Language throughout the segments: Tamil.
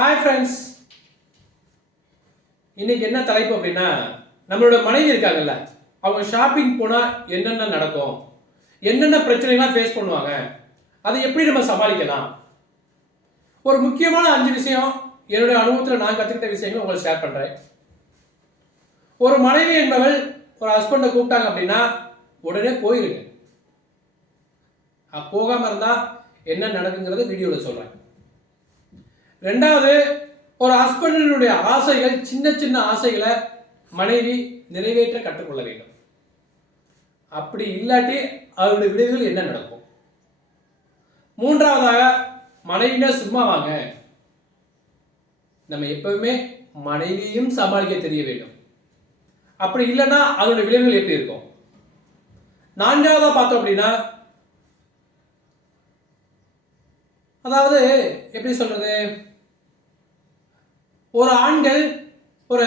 ஹாய் ஃப்ரெண்ட்ஸ், இன்னைக்கு என்ன தலைப்பு அப்படின்னா, நம்மளோட மனைவி இருக்காங்கல்ல, அவங்க ஷாப்பிங் போனால் என்னென்ன நடக்கும், என்னென்ன பிரச்சனைகள்லாம் ஃபேஸ் பண்ணுவாங்க, அதை எப்படி நம்ம சமாளிக்கலாம். ஒரு முக்கியமான 5 விஷயம் என்னுடைய அனுபவத்தில் நான் கற்றுக்கிட்ட விஷயங்களை உங்களுக்கு ஷேர் பண்ணுறேன். ஒரு மனைவி என்பவள் ஒரு ஹஸ்பண்டை கூப்பிட்டாங்க அப்படின்னா உடனே போயிருங்க. போகாமல் இருந்தால் என்ன நடக்குங்கிறத வீடியோவில் சொல்கிறேன். ரெண்டாவது, ஒரு ஹஸ்பண்டினுடைய ஆசைகள், சின்ன சின்ன ஆசைகளை மனைவி நிறைவேற்ற கற்றுக்கொள்ள வேண்டும். அப்படி இல்லாட்டி அவருடைய விளைவுகள் என்ன நடக்கும். மூன்றாவதாக, மனைவினா சும்மா வாங்க, நம்ம எப்பவுமே மனைவியும் சமாளிக்க தெரிய வேண்டும். அப்படி இல்லைன்னா அதனுடைய விளைவுகள் எப்படி இருக்கும். நான்காவதா பார்த்தோம் அப்படின்னா, அதாவது எப்படி சொல்றது, ஒரு ஆண்கள், ஒரு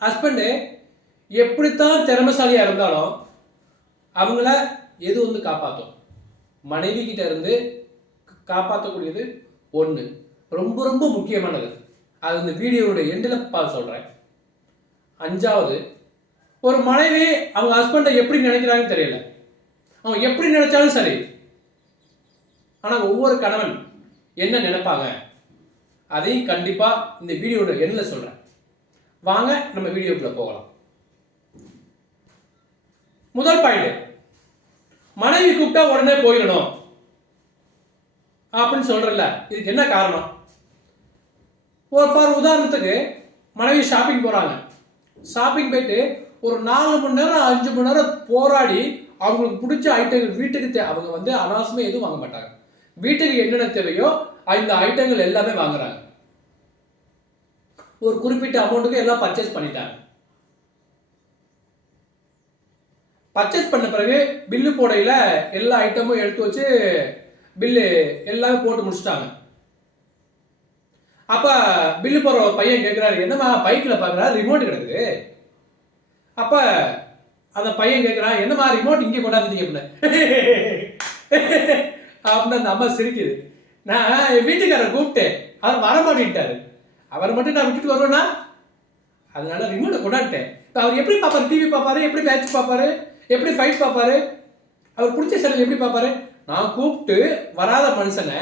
ஹஸ்பண்டு எப்படித்தான் திறமைசாலியா இருந்தாலும் அவங்கள எது வந்து காப்பாற்றும், மனைவி கிட்ட இருந்து காப்பாற்றக்கூடியது ஒன்று ரொம்ப ரொம்ப முக்கியமானது. அது இந்த வீடியோட எண்டில் சொல்றேன். அஞ்சாவது, ஒரு மனைவி அவங்க ஹஸ்பண்டை எப்படி நினைக்கிறாங்கன்னு தெரியல. அவங்க எப்படி நினைச்சாலும் சரி, ஆனா ஒவ்வொரு கணவன் என்ன நினைப்பாங்க அதையும் கண்டிப்பா இந்த வீடியோட எண்ணில் சொல்றேன். வாங்க நம்ம வீடியோக்குள்ள போகலாம். முதல் பாயிண்ட், மனைவி கூப்பிட்டா உடனே போயிடணும் அப்படின்னு சொல்றல. இதுக்கு என்ன காரணம்? ஃபார் உதாரணத்துக்கு, மனைவி ஷாப்பிங் போறாங்க. ஷாப்பிங் போயிட்டு ஒரு 4 மணி நேரம் 5 மணி நேரம் போராடி அவங்களுக்கு பிடிச்ச ஐட்டங்கள் வீட்டுக்கு அவங்க வந்து அனாவசியமா எதுவும் வாங்க மாட்டாங்க. வீட்டுக்கு என்னென்ன தேவையோ இந்த ஐட்டங்கள் எல்லாமே வாங்குறாங்க. ஒரு குறிப்பிட்ட அமௌண்ட்டுக்கு எல்லாம் பர்ச்சேஸ் பண்ணிட்டாங்க. பர்ச்சேஸ் பண்ண பிறகு பில்லு போடையில எல்லா ஐட்டமும் எடுத்து வச்சு பில்லு எல்லாமே போட்டு முடிச்சிட்டாங்க. அப்ப பில்லு போற பையன் கேட்கிறாரு, என்னமா பைக்கில் பார்க்குறாரு, ரிமோட் கிடக்குது. அப்ப அந்த பையன் கேட்கிறான், என்னமா ரிமோட் இங்கே கொண்டாந்துட்டீங்க அப்படின்னு அந்த அம்மா சிரிக்குது. நான் என் வீட்டுக்காரரை கூப்பிட்டேன், அவர் வரமாட்டேன்ட்டாரு. அவர் மட்டும் நான் விட்டுட்டு வருவேன்னா, அதனால ரிமோட்டை கொண்டாட்டேன். இப்போ அவர் எப்படி பார்ப்பாரு, டிவி பார்ப்பாரு, எப்படி மேட்ச் பார்ப்பாரு, எப்படி ஃபைட் பார்ப்பாரு, அவர் பிடிச்ச சேனல் எப்படி பார்ப்பாரு. நான் கூப்பிட்டு வராத மனுஷனை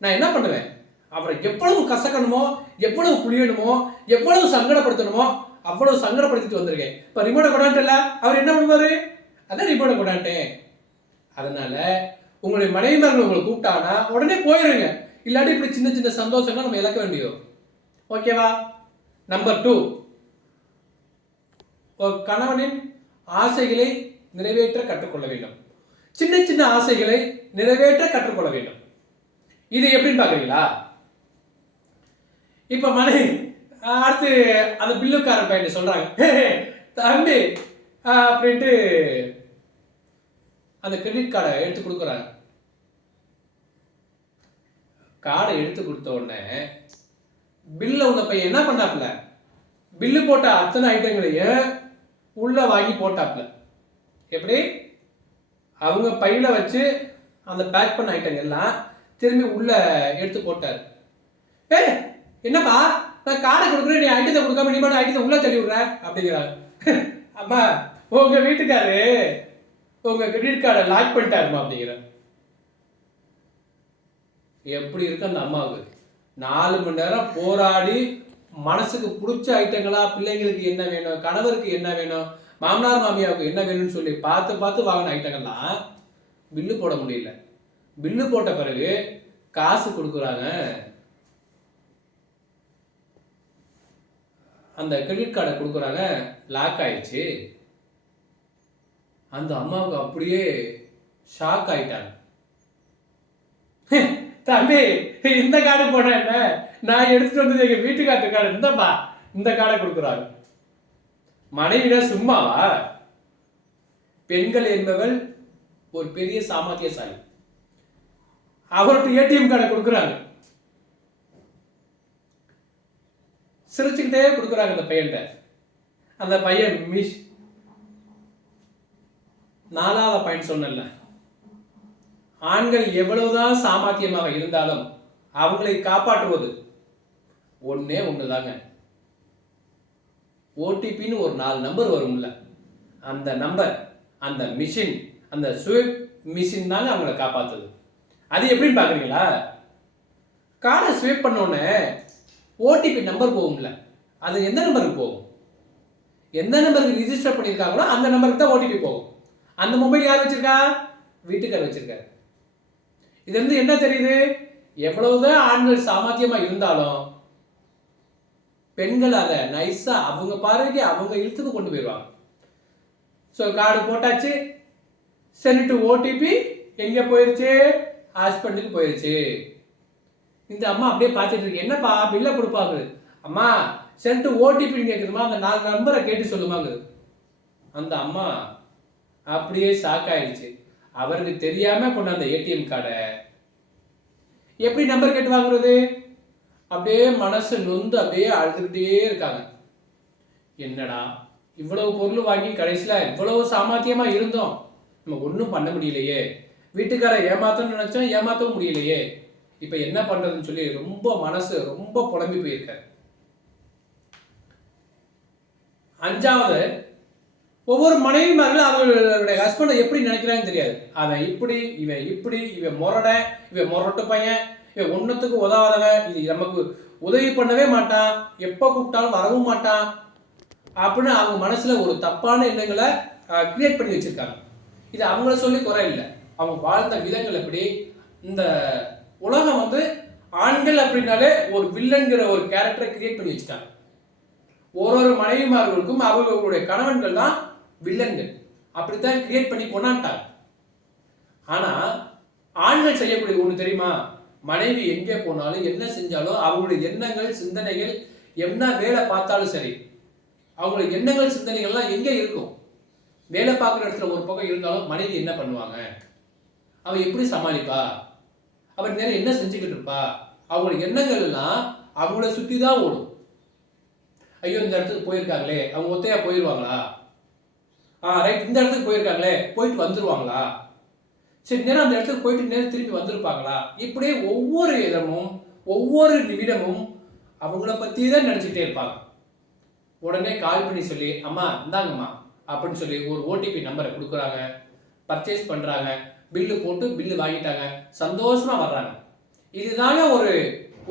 நான் என்ன பண்ணுவேன், அவரை எவ்வளவு கசக்கணுமோ, எவ்வளவு புளியணுமோ, எவ்வளவு சங்கடப்படுத்தணுமோ அவ்வளவு சங்கடப்படுத்திட்டு வந்திருக்கேன். இப்போ ரிமோட்டை கொண்டாட்டல, அவர் என்ன பண்ணுவாரு, அதான் ரிமோட்டை கொண்டாட்டேன். அதனால உங்களுடைய மனைவிமார்கள் உங்களை கூப்பிட்டாங்கன்னா உடனே போயிருங்க. இல்லாட்டி இப்படி சின்ன சின்ன சந்தோஷங்கள் நம்ம இழக்க வேண்டியது. ஓகேவா? நம்பர் 2, ஒரு கணவனின் ஆசைகளை நிறைவேற்ற கற்றுக்கொள்ள வேண்டும். சின்ன சின்ன ஆசைகளை நிறைவேற்ற கற்றுக்கொள்ள வேண்டும். இது எப்படின்னு பாக்குறீங்களா? இப்ப மனைவி அடுத்து அந்த பில்லுக்காரன் பையன் சொல்றாங்க, தம்பி அப்படின்ட்டு அந்த கிரெடிட் கார்டை எடுத்து கொடுக்குறாங்க. கார்டை எடுத்து கொடுத்த உடனே பில்ல உள்ள பையன் என்ன பண்ணாப்ல, பில்லு போட்ட அத்தனை ஐட்டங்களையும் உள்ள வாங்கி போட்டாப்ல. எப்படி? அவங்க பையில வச்சு அந்த பேக் பண்ண ஐட்டங்கள் எல்லாம் திரும்பி உள்ள எடுத்து போட்டாரு. என்னப்பா, நான் கார்டை கொடுக்குறேன், நீ ஐட்டத்தை கொடுக்காம நீ மட்டும் ஐட்டத்தை உள்ள தள்ளி விடுற அப்படிங்கிறாங்க. அம்மா, உங்க வீட்டுக்காரு உங்க கிரெடிட் கார்டை லாக் பண்ணிட்டாருமா அப்படிங்கிற. எப்படி இருக்கு அந்த அம்மாவுக்கு? 4 மணி நேரம் போராடி மனசுக்கு பிடிச்ச ஐட்டங்களா, பிள்ளைங்களுக்கு என்ன வேணும், கணவருக்கு என்ன வேணும், மாமனார் மாமியாவுக்கு என்ன வேணும்னு சொல்லி பார்த்து பார்த்து வாங்கின ஐட்டங்கள்லாம் பில்லு போட முடியல. பில்லு போட்ட பிறகு காசு கொடுக்குறாங்க, அந்த கிரெடிட் கார்டை கொடுக்குறாங்க, லாக் ஆயிடுச்சு. அந்த அம்மாவுக்கு அப்படியே ஷாக் ஆயிட்டாங்க. தம்பி, இந்த கார்டு போன என்ன, நான் எடுத்துட்டு வந்தது எங்க வீட்டுக்காட்டு கார்டு, இந்தப்பா இந்த கார்டை கொடுக்குறாங்க. மனைவிட சும்மாவா? பெண்கள் என்பவள் ஒரு பெரிய சாமர்த்தியசாலி. அவர்கிட்ட ஏடிஎம் கார்டை கொடுக்குறாங்க, சிரிச்சுக்கிட்டே கொடுக்குறாங்க அந்த பையன்கிட்ட. அந்த பையன் மிஸ். 4வது பாயிண்ட் சொன்னல, ஆண்கள் எவ்வளவுதான் சாமர்த்தியமாக இருந்தாலும் அவங்களை காப்பாற்றுவது ஒண்ணே ஒண்ணுதாங்க. ஓடிபின்னு ஒரு 4 நம்பர் வரும்ல, அந்த நம்பர், அந்த மிஷின், அந்த ஸ்வீப் மிஷின் தாங்க அவங்கள காப்பாத்துது. அது எப்படின்னு பாக்குறீங்களா? கார்டை ஸ்வீப் பண்ண உடனே ஓடிபி நம்பர் போகும்ல, அது எந்த நம்பருக்கு போகும்? எந்த நம்பருக்கு ரிஜிஸ்டர் பண்ணியிருக்காங்களோ அந்த நம்பருக்கு தான் ஓடிபி போகும். அந்த மொபைல் யார் வச்சிருக்கா? வீட்டுக்காரர் வச்சிருக்காரு. இதுல இருந்து என்ன தெரியுது? எவ்வளவுதான் ஆண்கள் சாமர்த்தியமா இருந்தாலும் பெண்கள் அதை நைஸா அவங்க பார்வைக்கு அவங்க இழுத்துக்கு கொண்டு போயிடுவாங்க. ஸோ கார்டு போட்டாச்சு, சென்ட் டு ஓடிபி எங்க போயிருச்சு? ஹஸ்பண்டுக்கு போயிருச்சு. இந்த அம்மா அப்படியே பார்த்துட்டு இருக்கு, என்னப்பா பில்லை கொடுப்பாங்க. அம்மா சென்ட் டு ஓடிபின்னு கேட்குதுமா, அந்த 4 நம்பரை கேட்டு சொல்லுமாங்க. அந்த அம்மா அப்படியே ஷாக் ஆயிடுச்சு. அவருக்கு தெரியாம கொண்டு அந்த ஏடிஎம் கார்டை எப்படி நம்பர் கேட்டு வாங்குறது? அப்படியே மனசு நொந்து அப்படியே அழுதுகிட்டே இருக்காங்க. என்னடா இவ்வளவு பொருள் வாங்கி கடைசியில இவ்வளவு சாமர்த்தியமா இருந்தோம், நம்ம ஒன்றும் பண்ண முடியலையே, வீட்டுக்கார ஏமாத்தணும்னு நினைச்சோம் ஏமாத்தவும் முடியலையே, இப்ப என்ன பண்றதுன்னு சொல்லி ரொம்ப மனசு ரொம்ப புலம்பி போயிருக்காரு. 5வது, ஒவ்வொரு மனைவிமார்கள் அவர்களுடைய ஹஸ்பண்டை எப்படி நினைக்கிறாங்கன்னு தெரியாது. அவன் இப்படி, இவன் முரட, இவன் முரட்டு பையன், இவன் ஒன்றுத்துக்கு உதவாதவன், இது நமக்கு உதவி பண்ணவே மாட்டான், எப்போ கூப்பிட்டாலும் வரவும் மாட்டான் அப்படின்னு அவங்க மனசுல ஒரு தப்பான எண்ணங்களை கிரியேட் பண்ணி வச்சிருக்காங்க. இது அவங்கள சொல்லி குறை இல்லை, அவங்க வாழ்ந்த விதங்கள் எப்படி. இந்த உலகம் ஆண்கள் அப்படின்னாலே ஒரு வில்லன்கிற ஒரு கேரக்டரை கிரியேட் பண்ணி வச்சுட்டாங்க. ஒரு மனைவிமார்களுக்கும் அவர்களுடைய கணவன்கள் தான் வில்லன்கள், அப்படித்தான் கிரியேட் பண்ணி கொண்டாண்டாங்க. ஆனா ஆண்கள் செய்யக்கூடிய ஒண்ணு தெரியுமா? மனைவி எங்கே போனாலும் என்ன செஞ்சாலும் அவங்களுடைய எண்ணங்கள் சிந்தனைகள் என்ன வேலை பார்த்தாலும் சரி, அவங்களுடைய எண்ணங்கள் சிந்தனைகள்லாம் எங்கே இருக்கும்? வேலை பார்க்குற இடத்துல ஒரு பக்கம் இருந்தாலும் மனைவி என்ன பண்ணுவாங்க, அவன் எப்படி சமாளிப்பா, அவன் நேரம் என்ன செஞ்சுக்கிட்டு இருப்பா, அவங்களுடைய எண்ணங்கள் எல்லாம் அவங்கள சுற்றி தான் ஓடும். ஐயோ இந்த இடத்துக்கு போயிருக்காங்களே, அவங்க ஒத்தையா போயிடுவாங்களா, ரைட் இந்த இடத்துக்கு போயிருக்காங்களே போயிட்டு வந்துருவாங்களா, சரி நேரம் அந்த இடத்துக்கு போயிட்டு நேரம் திரும்பி வந்திருப்பாங்களா, இப்படியே ஒவ்வொரு இடமும் ஒவ்வொரு நிமிடமும் அவங்கள பத்தி தான் நினைச்சுக்கிட்டே இருப்பாங்க. உடனே கால் பண்ணி சொல்லி, அம்மா இந்தாங்கம்மா அப்படின்னு சொல்லி ஒரு ஓடிபி நம்பரை கொடுக்குறாங்க, பர்ச்சேஸ் பண்றாங்க, பில்லு போட்டு பில்லு வாங்கிட்டாங்க, சந்தோஷமா வர்றாங்க. இதுதாங்க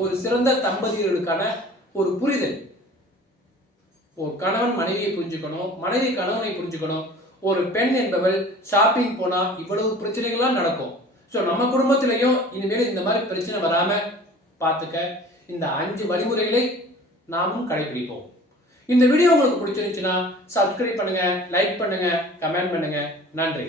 ஒரு சிறந்த தம்பதியர்களுக்கான ஒரு புரிதல். ஒரு கணவன் மனைவியை புரிஞ்சுக்கணும், மனைவி கணவனை புரிஞ்சுக்கணும். ஒரு பெண் என்பவள் ஷாப்பிங் போனா இவ்வளவு பிரச்சனைகள்லாம் நடக்கும். ஸோ நம்ம குடும்பத்திலையும் இனிமேல் இந்த மாதிரி பிரச்சனை வராம பார்த்துக்க இந்த 5 வழிமுறைகளை நாமும் கடைபிடிப்போம். இந்த வீடியோ உங்களுக்கு பிடிச்சிருந்துச்சுன்னா சப்ஸ்கிரைப் பண்ணுங்க, லைக் பண்ணுங்க, கமெண்ட் பண்ணுங்க. நன்றி.